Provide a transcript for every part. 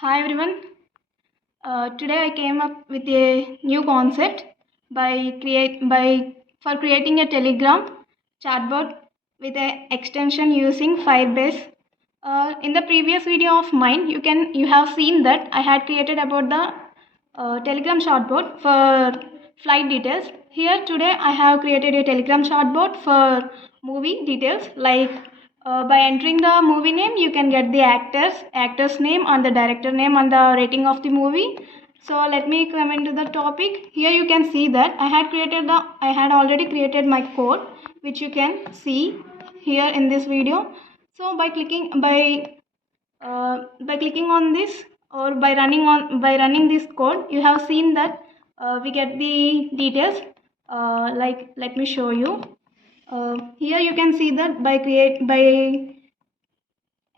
Hi everyone. Today I came up with a new concept for creating a Telegram chatbot with an extension using Firebase. In the previous video of mine, you have seen that I had created about the Telegram chatbot for flight details. Here today I have created a Telegram chatbot for movie details like by entering the movie name, you can get the actor's name and the director name and the rating of the movie. So let me come into the topic. Here you can see that I had already created my code, which you can see here in this video. So by clicking on this or by running this code, you have seen that we get the details. Like let me show you. Here you can see that by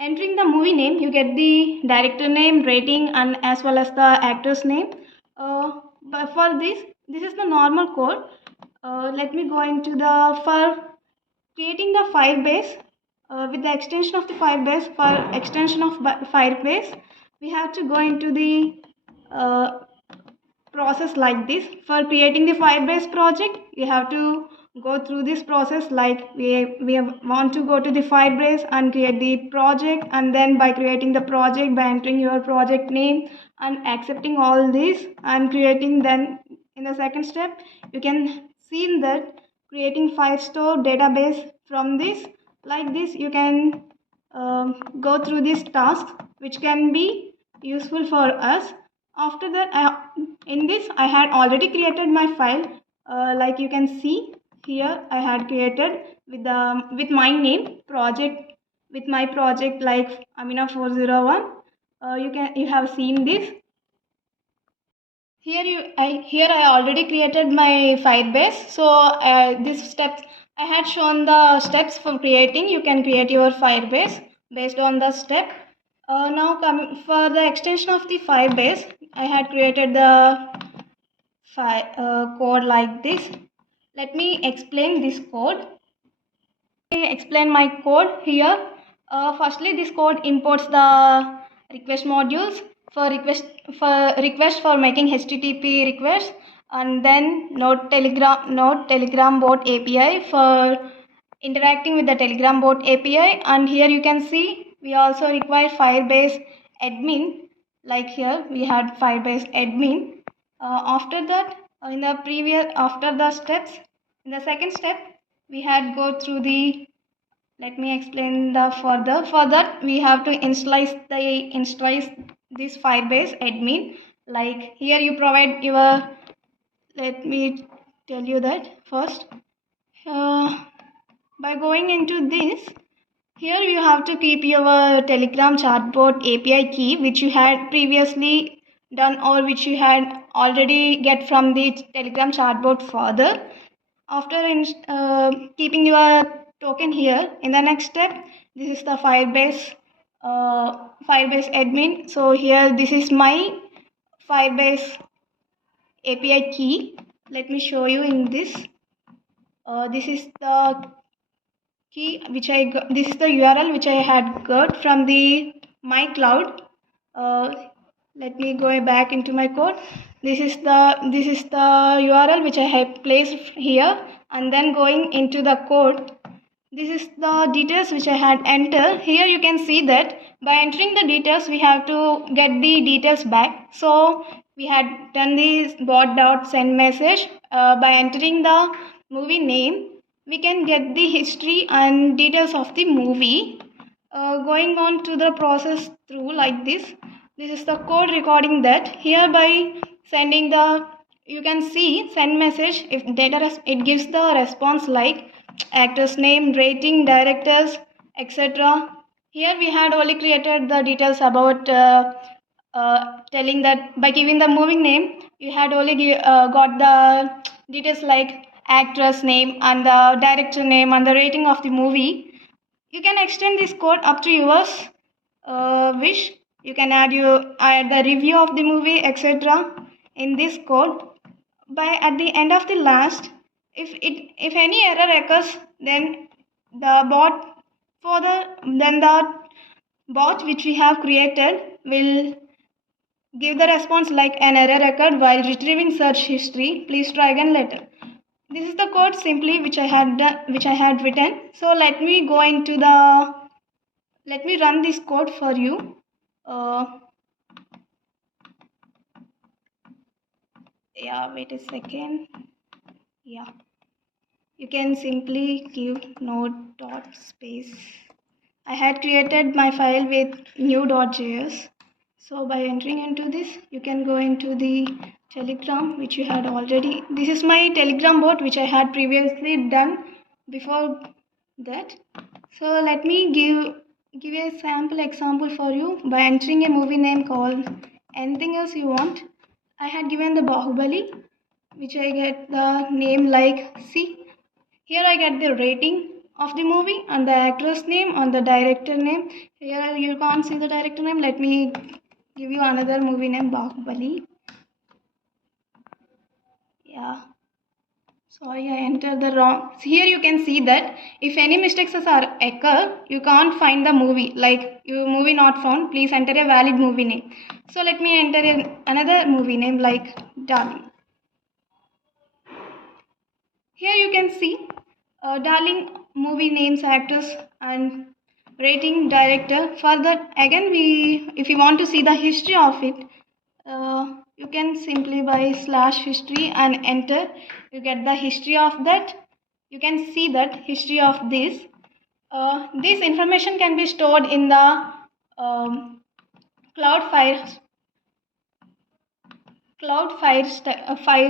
entering the movie name, you get the director name, rating, and as well as the actor's name. But for this is the normal code. Let me go into the for creating the Firebase. With the extension of the Firebase, for extension of Firebase, we have to go into the uh, process like this. For creating the Firebase project, you have to go through this process like we want to go to the Firebase and create the project, and then by creating the project, by entering your project name and accepting all this and creating, then in the second step you can see that creating Firestore database. From this, like this, you can go through these tasks which can be useful for us. After that, in this I had already created my file. Like you can see here, I had created with my name project, with my project like Amina 401. You have seen this. Here I already created my Firebase. So these steps I had shown the steps for creating. You can create your Firebase based on the step. Now coming for the extension of the Firebase, I had created the code like this. Let me explain this code. Explain my code here. Firstly, this code imports the request modules for request for making HTTP requests, and then Node Telegram bot API for interacting with the Telegram bot API. And here you can see we also require Firebase admin. Like here we had Firebase admin. After that, after the steps, in the second step we had go through the, let me explain the further. For that we have to initialize this Firebase admin. Like here you provide your, let me tell you that first. By going into this, here you have to keep your Telegram chatbot API key, which you had previously done or which you had already get from the Telegram chatbot further. After keeping your token here, in the next step, this is the Firebase admin. So here this is my Firebase API key. Let me show you in this. This is the key which I got, this is the URL which I had got from the my cloud. Let me go back into my code. This is the URL which I have placed here, and then going into the code, this is the details which I had entered. Here you can see that by entering the details we have to get the details back. So we had done this bot.send message. By entering the movie name, we can get the history and details of the movie. Going on to the process through like this. This is the code recording that. Here by sending the, you can see send message, if it gives the response like actor's name, rating, directors, etc. Here we had only created the details about telling that by giving the movie name, you had only got the details like actress name and the director name and the rating of the movie. You can extend this code up to yours wish. You can add the review of the movie, etc. in this code. By at the end of the last, if any error occurs, then the bot which we have created will Give the response like an error occurred while retrieving search history. Please try again later. This is the code simply which I had written. So let me run this code for you. Yeah, wait a second. Yeah, you can simply give node dot space. I had created my file with new.js. So by entering into this, you can go into the Telegram, which you had already. This is my Telegram bot, which I had previously done before that. So let me give a sample example for you by entering a movie name called anything else you want. I had given the Bahubali, which I get the name like C. Here I get the rating of the movie and the actress name and the director name. Here you can't see the director name. Let me give you another movie name, Bahubali. Yeah. Sorry, I entered the wrong. Here you can see that if any mistakes are occur, you can't find the movie. Like your movie not found, please enter a valid movie name. So let me enter another movie name like Darling. Here you can see Darling movie names, actors, and rating, director. Further, again, if you want to see the history of it, you can simply by /history and enter. You get the history of that. You can see that history of this. This information can be stored in the um, Cloud Fire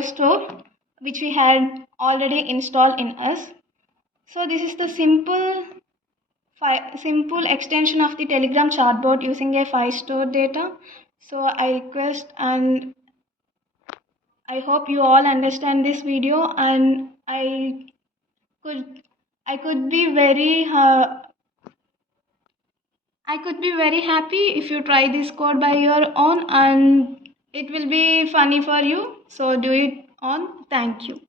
Store, which we had already installed in us. So this is the simple extension of the Telegram chatbot using a file store data. So I request and I hope you all understand this video, and could I could be very happy if you try this code by your own, and it will be funny for you. So do it on. Thank you.